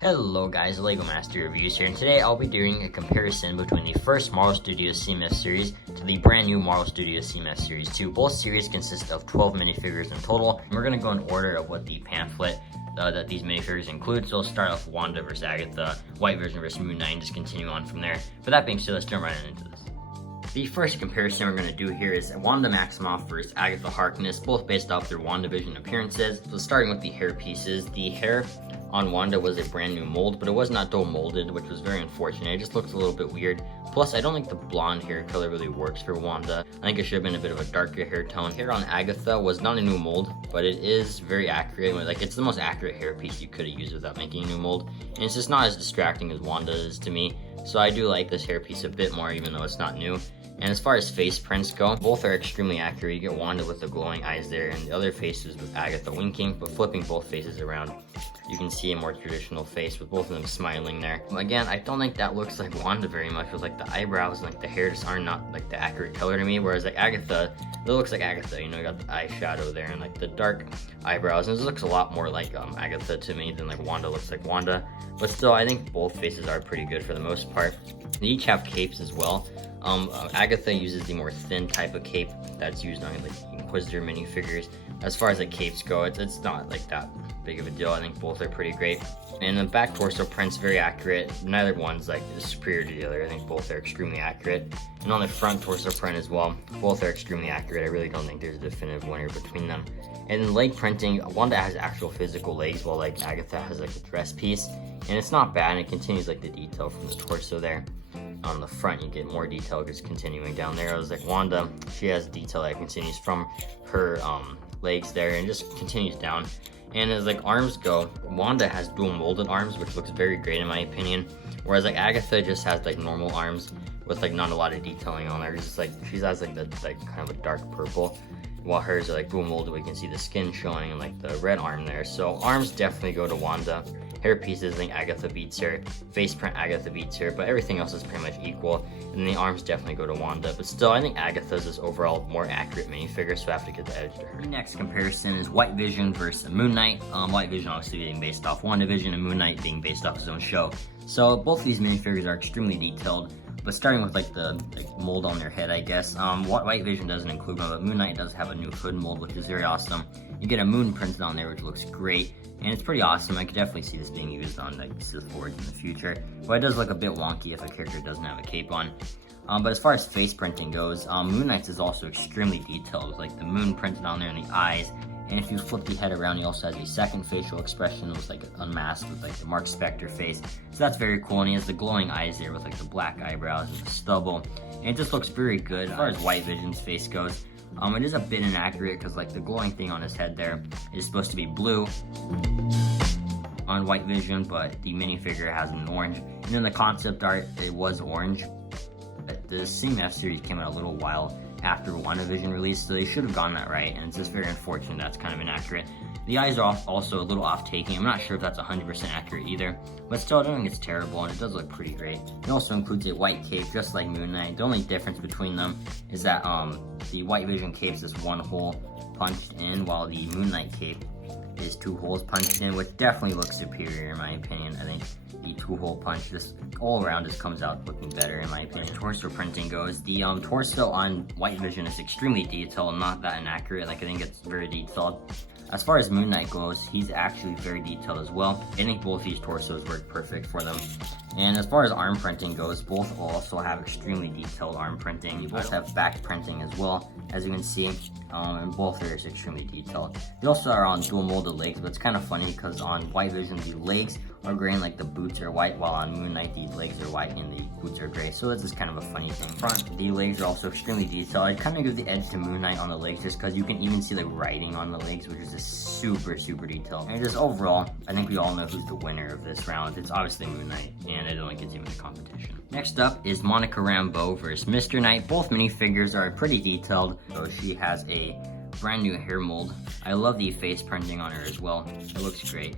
Hello guys, LEGO Master Reviews here, and today I'll be doing a comparison between the first Marvel Studios CMF series to the brand new Marvel Studios CMF Series 2. Both series consist of 12 minifigures in total, and we're going to go in order of what the pamphlet that these minifigures include. So we'll start off Wanda versus Agatha, White Vision versus Moon Knight, and just continue on from there. But that being said, let's jump right into this. The first comparison we're going to do here is Wanda Maximoff versus Agatha Harkness, both based off their WandaVision appearances. So starting with the hair pieces, the hair on Wanda was a brand new mold, but it was not dual molded, which was very unfortunate. It just looks a little bit weird. Plus, I don't think the blonde hair color really works for Wanda. I think it should have been a bit of a darker hair tone. Hair on Agatha was not a new mold, but it is very accurate. Like, it's the most accurate hair piece you could have used without making a new mold. And it's just not as distracting as Wanda is to me. So I do like this hair piece a bit more, even though it's not new. And as far as face prints go, both are extremely accurate. You get Wanda with the glowing eyes there, and the other face is with Agatha winking, but flipping both faces around, you can see a more traditional face with both of them smiling there. Again, I don't think that looks like Wanda very much, with like the eyebrows and like the hair just are not like the accurate color to me, whereas like Agatha, it looks like Agatha, you know, you got the eyeshadow there and like the dark eyebrows, and this looks a lot more like Agatha to me than like Wanda looks like Wanda. But still, I think both faces are pretty good for the most part. They each have capes as well. Agatha uses the more thin type of cape that's used on like Inquisitor minifigures. As far as the capes go, it's not like that big of a deal. I think both are pretty great. And the back torso print's very accurate. Neither one's like superior to the other. I think both are extremely accurate. And on the front torso print as well, both are extremely accurate. I really don't think there's a definitive winner between them. And in leg printing, Wanda has actual physical legs, while like Agatha has like a dress piece. And it's not bad, and it continues like the detail from the torso there. On the front, you get more detail just continuing down there. I was like, Wanda, she has detail that continues from her legs there and just continues down. And as like arms go, Wanda has dual molded arms, which looks very great in my opinion. Whereas like Agatha just has like normal arms with like not a lot of detailing on her. It's just like she has like the kind of a dark purple, while hers are like dual molded. We can see the skin showing and like the red arm there. So arms definitely go to Wanda. Hair pieces, I think Agatha beats her. Face print, Agatha beats her, but everything else is pretty much equal. And the arms definitely go to Wanda, but still, I think Agatha's is overall more accurate minifigure, so I have to get the edge to her. The next comparison is White Vision versus Moon Knight. White Vision obviously being based off WandaVision, and Moon Knight being based off his own show. So both of these minifigures are extremely detailed. But starting with like the mold on their head, I guess. White Vision doesn't include one, but Moon Knight does have a new hood mold, which is very awesome. You get a moon printed on there, which looks great. And it's pretty awesome. I could definitely see this being used on like Sith Lords in the future. But it does look a bit wonky if a character doesn't have a cape on. But as far as face printing goes, Moon Knight's is also extremely detailed, with like the moon printed on there and the eyes. And if you flip the head around, he also has a second facial expression with like unmasked with like the Mark Spector face. So that's very cool. And he has the glowing eyes there with like the black eyebrows and the stubble. And it just looks very good. As far as White Vision's face goes, it is a bit inaccurate because like the glowing thing on his head there is supposed to be blue on White Vision, but the minifigure has an orange. And in the concept art, it was orange. The CMF series came out a little while after WandaVision release, so they should have gotten that right, and it's just very unfortunate that's kind of inaccurate. The eyes are also a little off-taking. I'm not sure if that's 100% accurate either, but still I don't think it's terrible, and it does look pretty great. It also includes a white cape, just like Moon Knight. The only difference between them is that the White Vision cape is just one hole punched in, while the Moon Knight cape is two holes punched in, which definitely looks superior in my opinion. I think the two-hole punch just all around just comes out looking better in my opinion. Torso printing goes, the torso on White Vision is extremely detailed, not that inaccurate. Like, I think it's very detailed. As far as Moon Knight goes, he's actually very detailed as well. I think both these torsos work perfect for them. And as far as arm printing goes, both also have extremely detailed arm printing. They both have back printing as well, as you can see, and both are extremely detailed. They also are on dual molded legs, but it's kind of funny because on White Vision, the legs are gray and like the boots are white, while on Moon Knight, the legs are white and the boots are gray. So that's just kind of a funny thing. Front, the legs are also extremely detailed. I'd kind of give the edge to Moon Knight on the legs just because you can even see the writing on the legs, which is just super detailed. And just overall, I think we all know who's the winner of this round. It's obviously Moon Knight, and I don't think it's even a competition. Next up is Monica Rambeau versus Mr. Knight. Both minifigures are pretty detailed. So she has a brand new hair mold. I love the face printing on her as well. It looks great.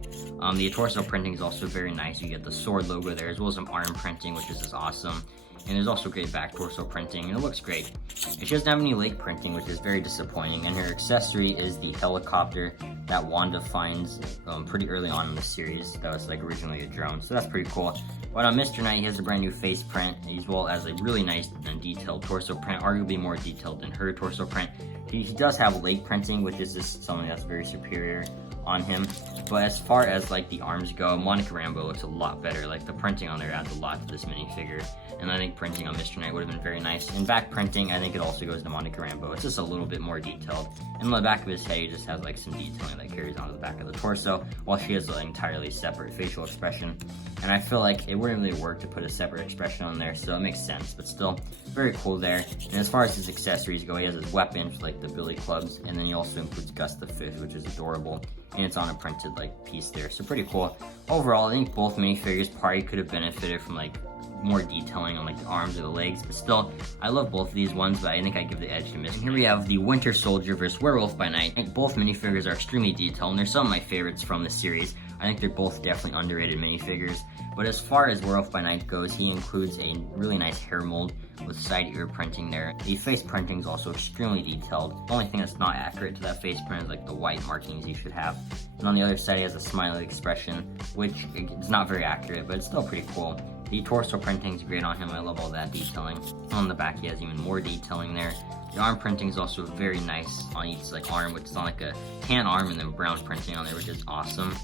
The torso printing is also very nice. You get the sword logo there, as well as some arm printing, which is just awesome. And there's also great back torso printing, and it looks great. And she doesn't have any leg printing, which is very disappointing. And her accessory is the helicopter that Wanda finds pretty early on in the series. That was like originally a drone, so that's pretty cool. But on Mr. Knight, he has a brand new face print, as well as a really nice and detailed torso print, arguably more detailed than her torso print. He does have leg printing, which is just something that's very superior on him. But as far as like the arms go, Monica Rambeau looks a lot better. Like the printing on there adds a lot to this minifigure, and I think printing on Mr. Knight would have been very nice. And back printing, I think it also goes to Monica Rambeau. It's just a little bit more detailed. And on the back of his head, he just has like some detailing that carries onto the back of the torso, while she has an entirely separate facial expression. And I feel like it wouldn't really work to put a separate expression on there, so it makes sense. But still, very cool there. And as far as his accessories go, he has his weapons, like the billy clubs, and then he also includes Gus the Fish, which is adorable. And it's on a printed like piece there, so pretty cool. Overall, I think both minifigures probably could have benefited from like more detailing on like the arms or the legs, but still, I love both of these ones, but I think I give the edge to Miss. And here we have the Winter Soldier vs. Werewolf by Night. I think both minifigures are extremely detailed, and they're some of my favorites from the series. I think they're both definitely underrated minifigures. But as far as Werewolf by Night goes, he includes a really nice hair mold with side ear printing there. The face printing is also extremely detailed. The only thing that's not accurate to that face print is like the white markings he should have. And on the other side, he has a smiley expression, which is not very accurate, but it's still pretty cool. The torso printing is great on him. I love all that detailing. On the back, he has even more detailing there. The arm printing is also very nice on each like arm, which is on like a tan arm and then brown printing on there, which is awesome.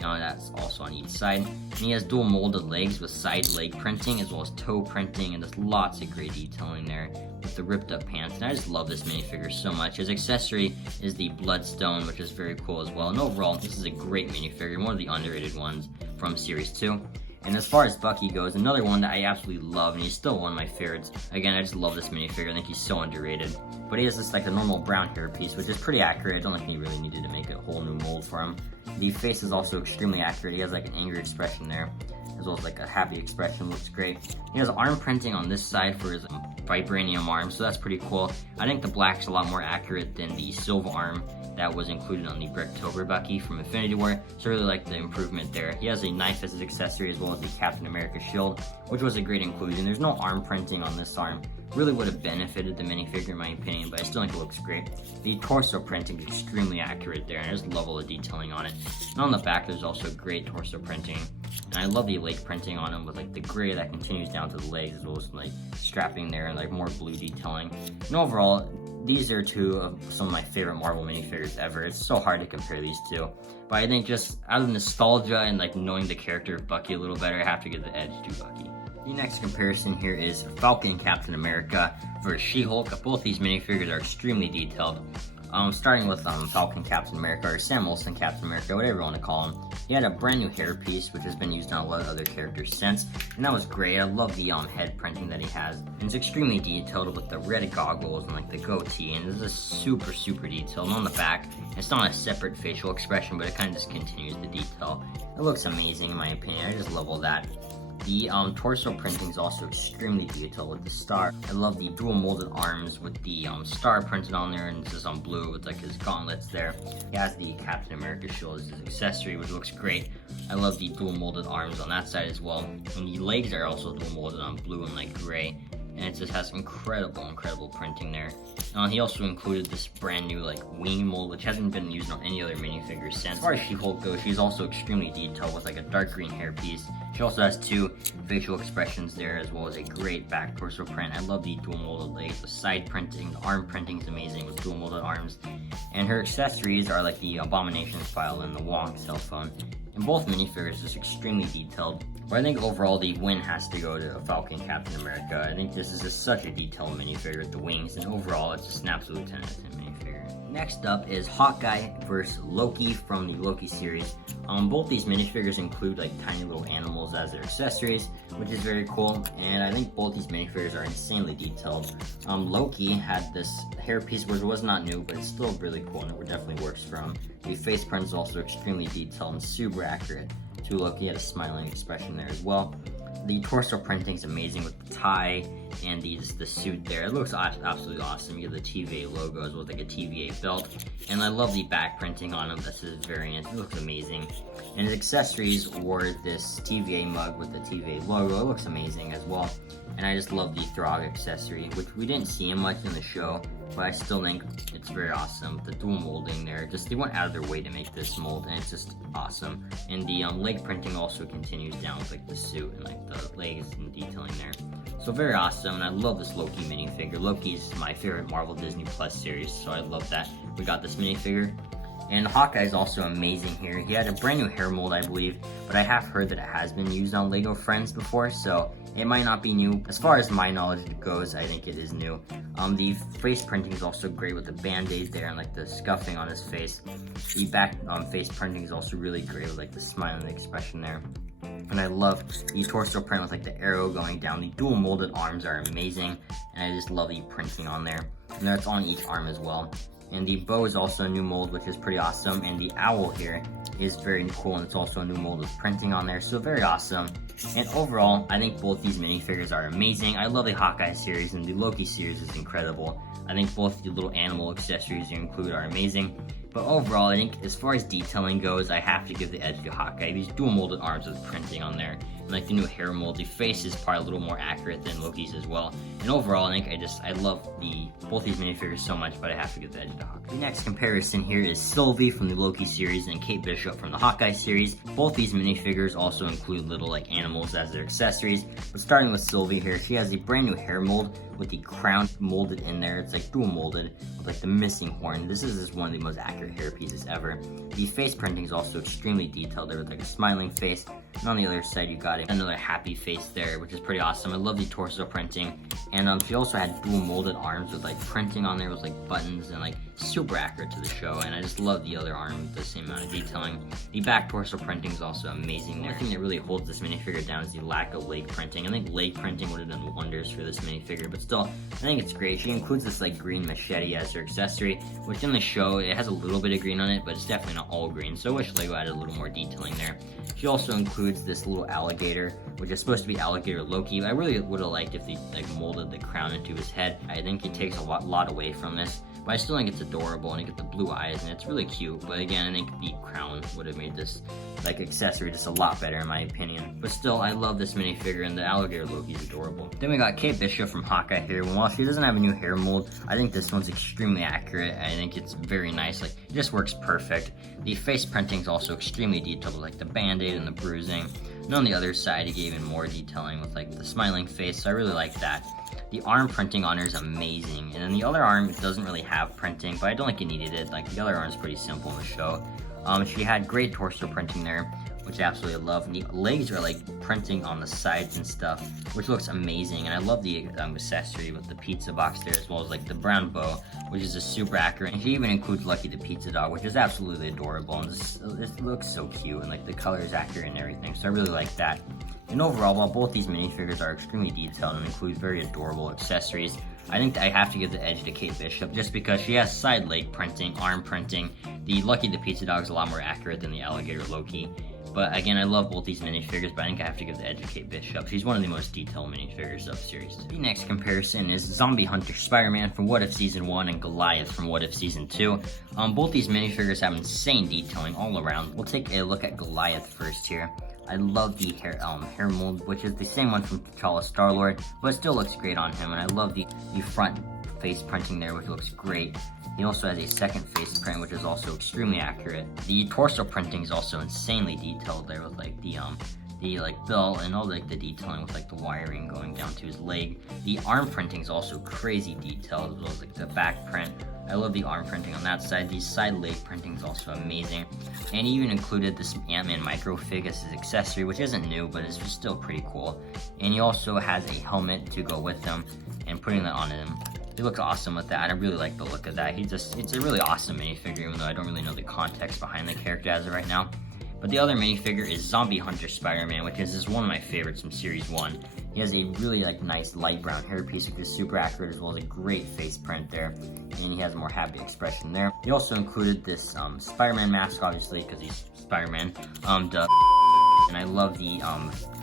That's also on each side. And he has dual molded legs with side leg printing as well as toe printing, and there's lots of great detailing there with the ripped up pants. And I just love this minifigure so much. His accessory is the Bloodstone, which is very cool as well. And overall, this is a great minifigure, one of the underrated ones from Series 2. And as far as Bucky goes, another one that I absolutely love, and he's still one of my favorites. Again, I just love this minifigure. I think he's so underrated. But he has this like a normal brown hair piece, which is pretty accurate. I don't think he really needed to make a whole new mold for him. The face is also extremely accurate. He has like an angry expression there, as well as like a happy expression. Looks great. He has arm printing on this side for his vibranium arm, so that's pretty cool. I think the black's a lot more accurate than the silver arm that was included on the Bricktober Bucky from Infinity War, so I really like the improvement there. He has a knife as his accessory as well as the Captain America shield, which was a great inclusion. There's no arm printing on this arm. Really would have benefited the minifigure in my opinion, but I still think it looks great. The torso printing is extremely accurate there, and I just love all the detailing on it. And on the back, there's also great torso printing. And I love the leg printing on him with like the gray that continues down to the legs, as well as like strapping there and like more blue detailing. And overall, these are two of some of my favorite Marvel minifigures ever. It's so hard to compare these two. But I think just out of nostalgia and like knowing the character of Bucky a little better, I have to give the edge to Bucky. The next comparison here is Falcon Captain America versus She-Hulk. Both these minifigures are extremely detailed. Starting with Falcon Captain America, or Sam Wilson Captain America, whatever you want to call him. He had a brand new hair piece, which has been used on a lot of other characters since, and that was great. I love the head printing that he has. And it's extremely detailed with the red goggles and like the goatee, and this is super, super detailed. And on the back, it's not a separate facial expression, but it kind of just continues the detail. It looks amazing in my opinion. I just love all that. The torso printing is also extremely detailed with the star. I love the dual molded arms with the star printed on there, and this is on blue with like his gauntlets there. He has the Captain America shield as his accessory, which looks great. I love the dual molded arms on that side as well. And the legs are also dual molded on blue and like gray. And it just has incredible printing there. He also included this brand new like wing mold, which hasn't been used on any other minifigures since. As far as She-Hulk goes, she's also extremely detailed with like a dark green hair piece. She also has two facial expressions there, as well as a great back torso print. I love the dual molded legs, the side printing, the arm printing is amazing with dual molded arms. And her accessories are like the Abomination file and the Wong cell phone. And both minifigures is extremely detailed. But I think overall the win has to go to Falcon Captain America. I think this is just such a detailed minifigure with the wings, and overall it's just an absolute 10 out of 10 minifigure. Next up is Hawkeye versus Loki from the Loki series. Both these minifigures include like tiny little animals as their accessories, which is very cool, and I think both these minifigures are insanely detailed. Loki had this hairpiece which was not new, but it's still really cool and it definitely works for him. The face print is also extremely detailed and super accurate. Loki had a smiling expression there as well. The torso printing is amazing with the tie and the suit there. It looks absolutely awesome. You have the TVA logo as well as like a TVA belt. And I love the back printing on him. That's his variant. It looks amazing. And his accessories were this TVA mug with the TVA logo. It looks amazing as well. And I just love the Throg accessory, which we didn't see him much in the show, but I still think it's very awesome. The dual molding there, just they went out of their way to make this mold, and it's just awesome. And the leg printing also continues down with like the suit and like the legs and detailing there. So very awesome, and I love this Loki minifigure. Loki's my favorite Marvel Disney Plus series, so I love that we got this minifigure. And Hawkeye is also amazing here. He had a brand new hair mold, I believe, but I have heard that it has been used on Lego Friends before, so it might not be new. As far as my knowledge goes, I think it is new. The face printing is also great with the band-aid there and like the scuffing on his face. The back face printing is also really great with like the smiling expression there. And I love the torso print with like the arrow going down. The dual molded arms are amazing, and I just love the printing on there. And that's on each arm as well. And the bow is also a new mold, which is pretty awesome. And the owl here is very cool, and it's also a new mold with printing on there, so very awesome. And overall, I think both these minifigures are amazing. I love the Hawkeye series, and the Loki series is incredible. I think both the little animal accessories you include are amazing. But overall, I think as far as detailing goes, I have to give the edge to Hawkeye. These dual molded arms with printing on there, and like the new hair mold, the face is probably a little more accurate than Loki's as well. And overall, I think I love both these minifigures so much, but I have to give the edge to Hawkeye. The next comparison here is Sylvie from the Loki series and Kate Bishop from the Hawkeye series. Both these minifigures also include little like animals as their accessories. But starting with Sylvie here, she has a brand new hair mold with the crown molded in there. It's like dual molded with like the missing horn. This is just one of the most accurate hair pieces ever. The face printing is also extremely detailed there with like a smiling face. And on the other side, you got another happy face there, which is pretty awesome. I love the torso printing. And she also had dual molded arms with like printing on there with like buttons and like super accurate to the show. And I just love the other arm with the same amount of detailing. The back torso printing is also amazing there. The thing that really holds this minifigure down is the lack of leg printing. I think leg printing would have done wonders for this minifigure, but still, I think it's great. She includes this like green machete as her accessory, which in the show, it has a little bit of green on it, but it's definitely not all green. So I wish Lego added a little more detailing there. She also includes this little alligator, which is supposed to be alligator Loki. I really would have liked if they like molded the crown into his head. I think it takes a lot away from this, but I still think it's adorable, and you get the blue eyes, and it's really cute. But again, I think the crown would have made this like accessory just a lot better in my opinion. But still, I love this minifigure, and the alligator Loki is adorable. Then we got Kate Bishop from Hawkeye here. While she doesn't have a new hair mold, I think this one's extremely accurate. I think it's very nice. Like, it just works perfect. The face printing is also extremely detailed with like the band-aid and the bruising. And on the other side, it gave even more detailing with like the smiling face, so I really like that. The arm printing on her is amazing, and then the other arm doesn't really have printing, but I don't think it needed it. Like, the other arm is pretty simple in the show. She had great torso printing there, which I absolutely love. And the legs are like printing on the sides and stuff, which looks amazing. And I love the accessory with the pizza box there, as well as like the brown bow, which is just super accurate. And she even includes Lucky the pizza dog, which is absolutely adorable. And this looks so cute, and like the color is accurate and everything, so I really like that. And overall, while both these minifigures are extremely detailed and include very adorable accessories, I think I have to give the edge to Kate Bishop just because she has side leg printing, arm printing. The Lucky the Pizza Dog is a lot more accurate than the alligator Loki. But again, I love both these minifigures, but I think I have to give the edge to Kate Bishop. She's one of the most detailed minifigures of the series. The next comparison is Zombie Hunter Spider-Man from What If Season 1 and Goliath from What If Season 2. Both these minifigures have insane detailing all around. We'll take a look at Goliath first here. I love the hair mold, which is the same one from T'Challa StarLord, but it still looks great on him. And I love the front face printing there, which looks great. He also has a second face print, which is also extremely accurate. The torso printing is also insanely detailed there with like the like belt and all like the detailing with like the wiring going down to his leg. The arm printing is also crazy detailed, as well as like the back print. I love the arm printing on that side. The side leg printing is also amazing. And he even included this Ant-Man microfig as his accessory, which isn't new, but it's just still pretty cool. And he also has a helmet to go with him, and putting that on him, he looks awesome with that. I really like the look of that. It's a really awesome minifigure, even though I don't really know the context behind the character as of right now. But the other minifigure is Zombie Hunter Spider-Man, which is one of my favorites from Series 1. He has a really like nice light brown hairpiece, which is super accurate, as well as a great face print there. And he has a more happy expression there. He also included this Spider-Man mask, obviously, because he's Spider-Man. And And I love the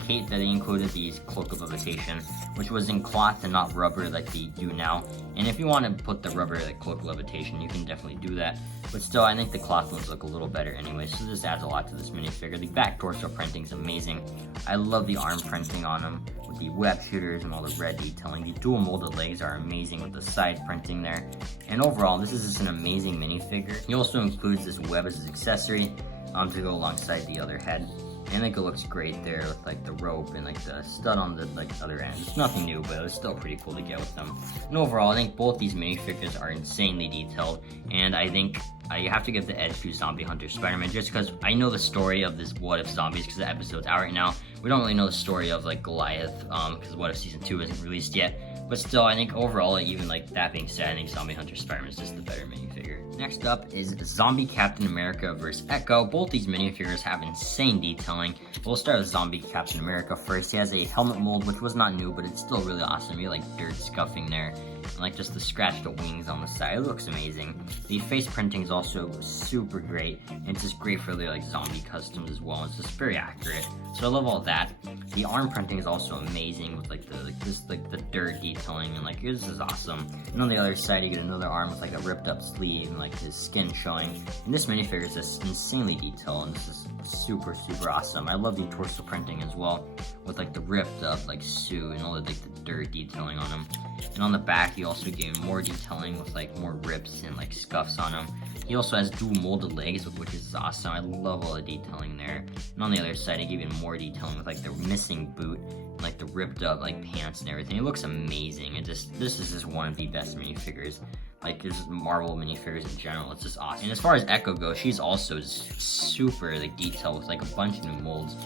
cape that they included, the cloak of levitation, which was in cloth and not rubber like they do now. And if you want to put the rubber like cloak of levitation, you can definitely do that. But still, I think the cloth ones look a little better anyway, so this adds a lot to this minifigure. The back torso printing is amazing. I love the arm printing on him with the web shooters and all the red detailing. The dual molded legs are amazing with the side printing there. And overall, this is just an amazing minifigure. He also includes this web as his accessory to go alongside the other head. And I think it looks great there with like the rope and like the stud on the other end. It's nothing new, but it's still pretty cool to get with them. And overall, I think both these minifigures are insanely detailed, and I think I have to give the edge to Zombie Hunter Spider-Man just because I know the story of this What If Zombies because the episode's out right now. We don't really know the story of like Goliath because What If Season 2 isn't released yet. But still, I think overall, even like that being said, I think Zombie Hunter Spider-Man is just the better minifigure. Next up is Zombie Captain America vs. Echo. Both these minifigures have insane detailing. We'll start with Zombie Captain America first. He has a helmet mold, which was not new, but it's still really awesome. You like dirt scuffing there, and like just the scratched wings on the side. It looks amazing. The face printing is also super great. And it's just great for their like zombie customs as well. It's just very accurate. So I love all that. The arm printing is also amazing with like the dirt detailing, and like this is awesome. And on the other side, you get another arm with like a ripped up sleeve and like his skin showing. And this minifigure is just insanely detailed, and this is super awesome. I love the torso printing as well with like the ripped up like suit and all the like the dirt detailing on him. And on the back, he also gave more detailing with like more rips and like scuffs on him. He also has dual molded legs, which is awesome. I love all the detailing there. And on the other side, he gave even more detailing with like the missing boot and like the ripped up like pants and everything. It looks amazing. This is just one of the best minifigures. Like, there's Marvel minifigures in general. It's just awesome. And as far as Echo goes, she's also super like detailed with like a bunch of new molds.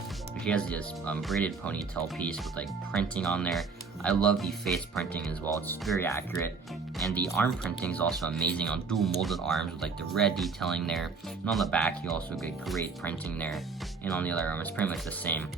She has this braided ponytail piece with like printing on there. I love the face printing as well. It's very accurate. And the arm printing is also amazing on dual molded arms with like the red detailing there. And on the back, you also get great printing there. And on the other arm, it's pretty much the same.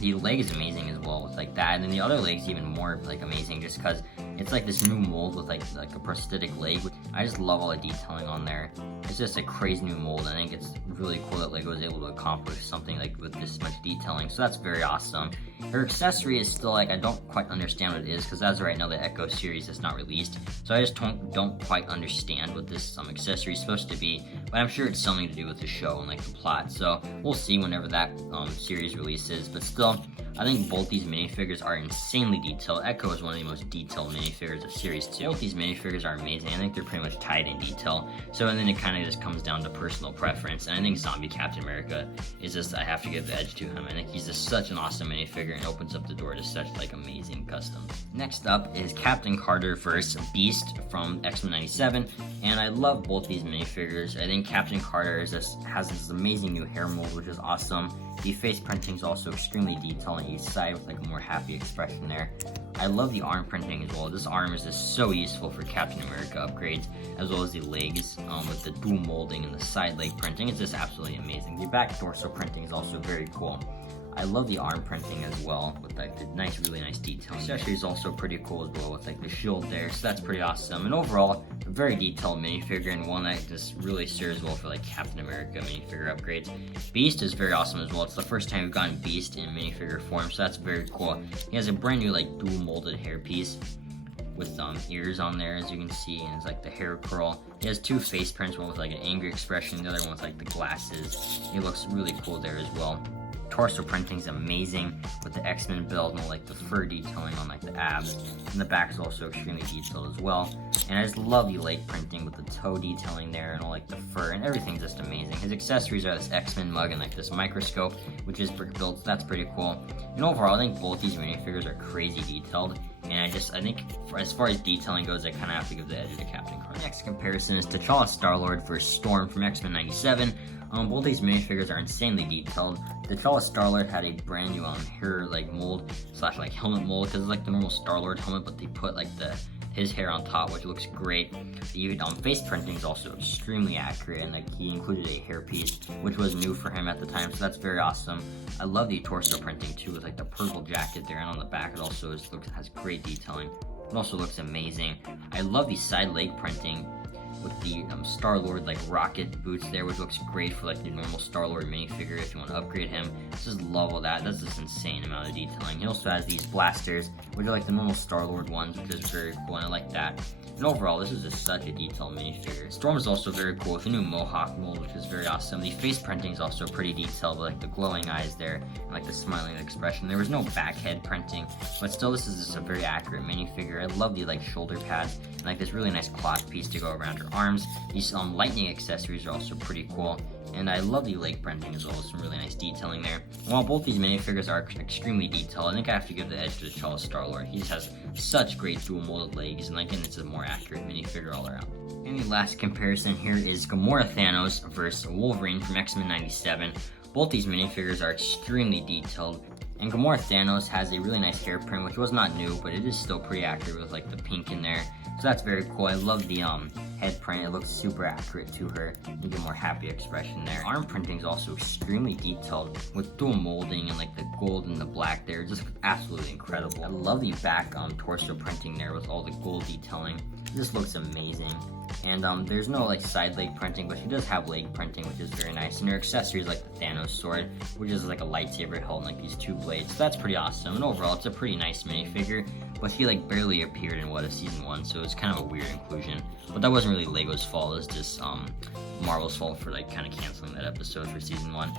The leg is amazing as well with like that, and then the other leg's even more like amazing just because it's like this new mold with like a prosthetic leg. I just love all the detailing on there. It's just a crazy new mold. I think it's really cool that Lego was able to accomplish something like with this much detailing, so that's very awesome. Her accessory is still like, I don't quite understand what it is because as of right now the Echo series is not released, so I just don't quite understand what this accessory is supposed to be, but I'm sure it's something to do with the show and like the plot, so we'll see whenever that series releases. But still, I think both these minifigures are insanely detailed. Echo is one of the most detailed minifigures of Series 2. Both these minifigures are amazing. I think they're pretty much tied in detail. So, and then it kind of just comes down to personal preference. And I think Zombie Captain America is just, I have to give the edge to him. I think he's just such an awesome minifigure and opens up the door to such like amazing customs. Next up is Captain Carter vs. Beast from X-Men 97. And I love both these minifigures. I think Captain Carter has this amazing new hair mold, which is awesome. The face printing is also extremely detailed on each side with like a more happy expression there. I love the arm printing as well. This arm is just so useful for Captain America upgrades, as well as the legs with the dual molding and the side leg printing. It's just absolutely amazing. The back torso printing is also very cool. I love the arm printing as well with like the really nice detail. The accessory is also pretty cool as well with like the shield there, so that's pretty awesome. And overall, a very detailed minifigure and one that just really serves well for like Captain America minifigure upgrades. Beast is very awesome as well. It's the first time we've gotten Beast in minifigure form, so that's very cool. He has a brand new like dual molded hair piece with ears on there, as you can see, and it's like the hair curl. He has two face prints, one with like an angry expression, the other one with like the glasses. He looks really cool there as well. Torso printing is amazing with the X-Men build and like the fur detailing on like the abs, and the back is also extremely detailed as well. And I just love the leg printing with the toe detailing there and all like the fur, and everything's just amazing. His accessories are this X-Men mug and like this microscope, which is brick built, so that's pretty cool. And overall, I think both these minifigures are crazy detailed, and I think as far as detailing goes, I kind of have to give the edge to Captain Carter. Next comparison is T'Challa StarLord vs. Storm from X-Men 97. Both these minifigures are insanely detailed. T'Challa StarLord had a brand new hair like mold / like helmet mold, because it's like the normal StarLord helmet, but they put like his hair on top, which looks great. The face printing is also extremely accurate, and like he included a hair piece, which was new for him at the time, so that's very awesome. I love the torso printing too, with like the purple jacket there, and on the back it also has great detailing. It also looks amazing. I love the side leg printing. with the StarLord like rocket boots there, which looks great for like the normal StarLord minifigure if you want to upgrade him. Just love all that. That's just insane amount of detailing. He also has these blasters, which are like the normal StarLord ones, which is very cool, and I like that. And overall, this is just such a detailed minifigure. Storm is also very cool with a new mohawk mold, which is very awesome. The face printing is also pretty detailed, with like the glowing eyes there and like the smiling expression. There was no back head printing, but still, this is just a very accurate minifigure. I love the like shoulder pads and like this really nice cloth piece to go around her arms. These lightning accessories are also pretty cool. And I love the leg printing as well, with some really nice detailing there. While both these minifigures are extremely detailed, I think I have to give the edge to the StarLord. He just has such great dual molded legs, and it's a more accurate minifigure all around. And the last comparison here is Gamora Thanos versus Wolverine from X-Men 97. Both these minifigures are extremely detailed. And Gamora Thanos has a really nice hair print, which was not new, but it is still pretty accurate with like the pink in there. So that's very cool. I love the head print. It looks super accurate to her. You get more happy expression there. Arm printing is also extremely detailed with dual molding and like the gold and the black there. Just absolutely incredible. I love the back torso printing there with all the gold detailing. This looks amazing. And there's no like side leg printing, but she does have leg printing, which is very nice. And her accessories like the Thanos sword, which is like a lightsaber held in like these two blades. So that's pretty awesome. And overall, it's a pretty nice minifigure. But she like barely appeared in season 1, so it's kind of a weird inclusion. But that wasn't really Lego's fault. It was just Marvel's fault for like kind of canceling that episode for season 1.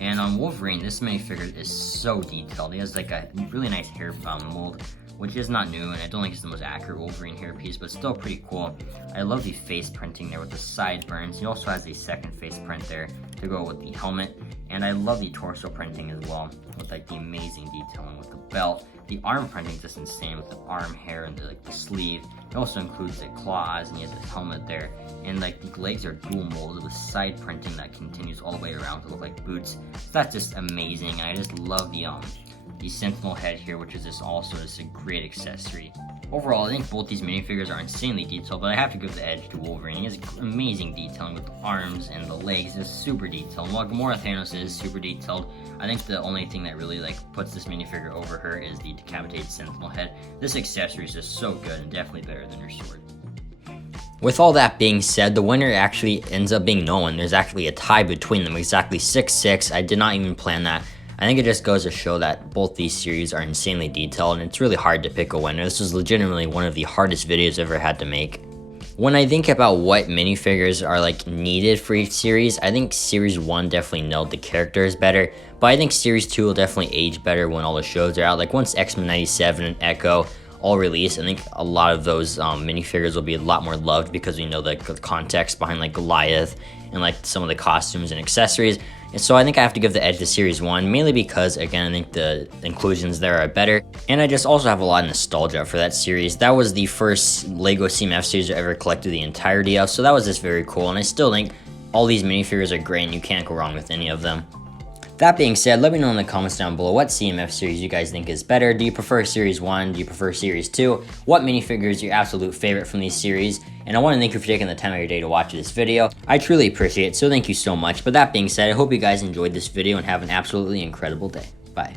And Wolverine, this minifigure is so detailed. He has like a really nice hair mold, which is not new, and I don't think it's the most accurate Wolverine hairpiece, but still pretty cool. I love the face printing there with the sideburns. He also has a second face print there to go with the helmet, and I love the torso printing as well, with like the amazing detailing with the belt. The arm printing is just insane with the arm hair and the sleeve. It also includes the claws, and he has his helmet there, and like the legs are dual molded with side printing that continues all the way around to look like boots. So that's just amazing, and I just love the sentinel head here, which is also a great accessory. Overall, I think both these minifigures are insanely detailed, but I have to give the edge to Wolverine. He has amazing detailing with the arms and the legs. It's super detailed. And while Gamora Thanos is super detailed, I think the only thing that really puts this minifigure over her is the decapitated sentinel head. This accessory is just so good and definitely better than her sword. With all that being said, the winner actually ends up being no one. There's actually a tie between them, exactly 6-6. I did not even plan that. I think it just goes to show that both these series are insanely detailed, and it's really hard to pick a winner. This was legitimately one of the hardest videos I've ever had to make. When I think about what minifigures are needed for each series, I think Series 1 definitely nailed the characters better, but I think Series 2 will definitely age better when all the shows are out. Once X-Men 97 and Echo all release, I think a lot of those minifigures will be a lot more loved because we know the context behind Goliath and some of the costumes and accessories. And so I think I have to give the edge to Series 1, mainly because, again, I think the inclusions there are better. And I just also have a lot of nostalgia for that series. That was the first LEGO CMF series I ever collected the entirety of, so that was just very cool. And I still think all these minifigures are great and you can't go wrong with any of them. That being said, let me know in the comments down below what CMF series you guys think is better. Do you prefer Series 1? Do you prefer Series 2? What minifigure is your absolute favorite from these series? And I want to thank you for taking the time of your day to watch this video. I truly appreciate it, so thank you so much. But that being said, I hope you guys enjoyed this video and have an absolutely incredible day. Bye.